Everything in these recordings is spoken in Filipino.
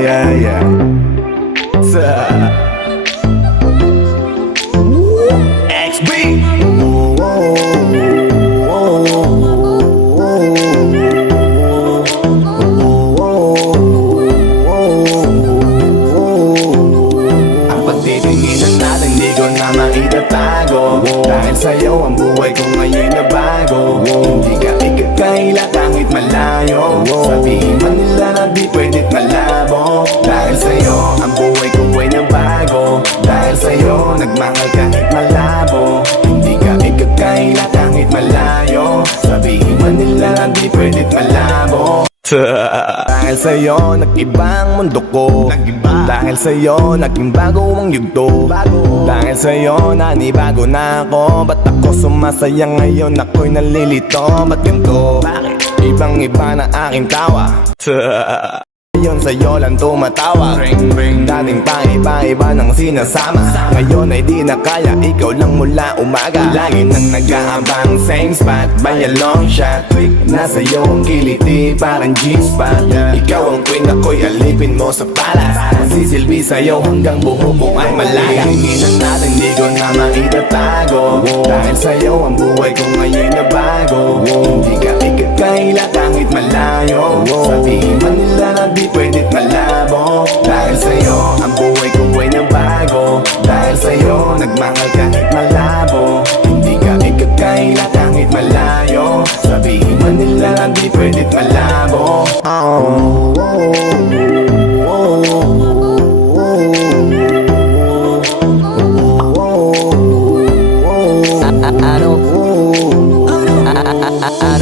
yeah. XB. Ang pagtitinginan natin di ko na maitatago, dahil sa'yo ang buhay ko ngayon na bago. Hindi ka ikakaila kahit malayo, sabihin man nila na di pwedit malabo. Dahil sa'yo ang buhay ko ay nabago, dahil sa'yo nagmahal kahit malabo. Hindi ka ikakaila kahit malayo, sabihin man nila na di pwedit malabo. Dahil sa'yo nag-iba ang mundo ko, dahil sa'yo naging bago ang yugto. Dahil sa'yo nanibago na ako, ba't ako sumasaya ngayon? Ako'y nalilito, ba't ganito? Ibang iba na aking tawa. Ngayon sa'yo lang tumatawa. Dating pa iba-iba ng sinasama, ngayon ay di na kaya, ikaw lang mula umaga. Lagi nang nag-aabang same spot by a long shot. Nasa iyo ang kiliti parang G-spot. Ikaw ang queen, ako'y alipin mo sa palas. Sisilbi sa'yo hanggang buho mo ay malaga. Hihinginan natin di ko na maitatago, dahil sa'yo ang buhay ko ngayon na bago. Hindi ka ikakaila kahit malayo, sabihin man nila na di pwedit malabo. Dahil sa'yo ang buhay ko ay nabago, dahil sa'yo nagmahal kahit malabo. Hindi ka ikakaila kahit malayo, sabihin man nila na di pwedit malabo.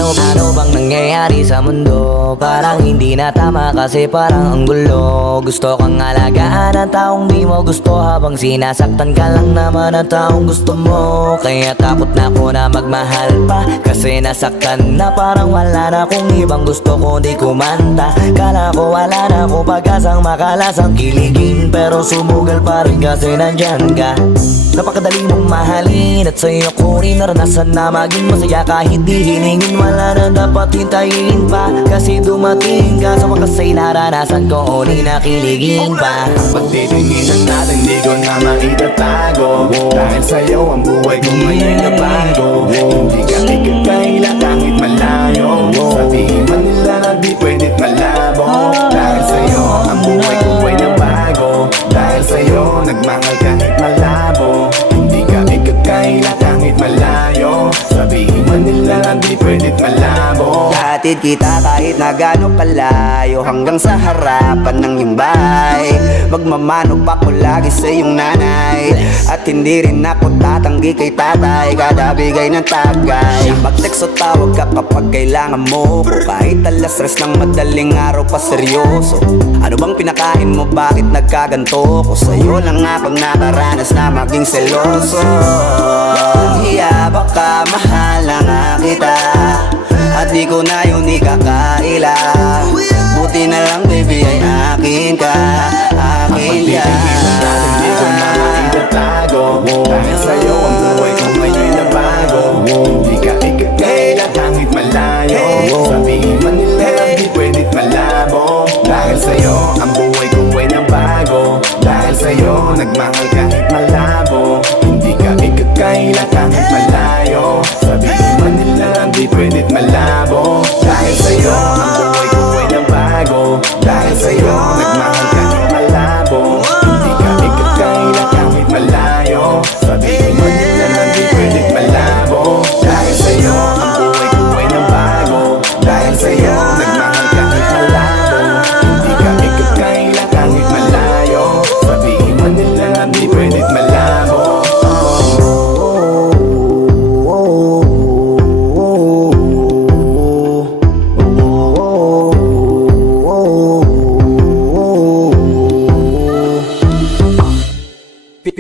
Ano bang nangyayari sa mundo? Parang hindi na tama kasi parang ang gulo. Gusto kang alagaan ang taong di mo gusto, habang sinasaktan ka lang naman ang taong gusto mo. Kaya takot na ako na magmahal pa, kasi nasaktan na, parang wala na akong ibang gusto kundi kumanta. Kala ko wala na ako pag-asang makalasang kiligin, pero sumugal pa rin kasi nandyan ka. Napakadali mong mahalin at sa'yo ko rin naranasan na maging masaya kahit di hiningin. Wala na dapat hintayin pa, kasi dumating ka. Sa wakas ay naranasan ko, di nakiligin pa. Pagtitinginan natin di ko na maitatago, dahil sa'yo ang buhay ko ngayon na bago. Hindi ka ikakaila kahit malayo, sabihin man nila na di pwedit malabo. Dahil sa'yo ang buhay ko ay nabago, dahil sa'yo nagmahal kahit malabo. Hindi ka ikakaila kahit malayo, sabihin man nila na di pwedit malabo. Hatid kita kahit na gano'ng kalayo, hanggang sa harapan ng iyong bahay. Magmamano pa ko lagi sa iyong nanay, at hindi rin ako tatanggi kay tatay, kada bigay ng tagay. Mag-text o tawag ka kapag kailangan mo ko, kahit alas 3 ng madaling araw pa seryoso. Ano bang pinakain mo, bakit nagkaganto ko? Sa'yo lang akong nakaranas na maging seloso. Hiya baka mahal na nga kita, at di ko na yun ikakaila. Buti na lang baby ay akin ka, akin ka. Hindi ko na maitatago, dahil sa'yo ang buhay ko ngayon na bago. Hindi ka ikakaila kahit malayo, sabihin man nila na di pwedit malabo. Dahil sa'yo ang buhay ko ay nabago, dahil sa'yo nagmahal kahit malabo. Hindi ka ikakaila kahit malayo, sabihin man nila na di pwedit malabo. Dahil sa'yo ang buhay ko ay nabago, dahil sa'yo nagmahal kahit malabo. Hindi ka ikakaila kahit malayo, sabihin man nila na di pwedit malabo. Dahil sa'yo ang buhay ko ay nabago, dahil sa'yo nagmahal kahit malabo. Hindi ka ikakaila kahit malayo, sabihin man nila na di pwedit malabo.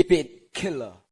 Pit killer.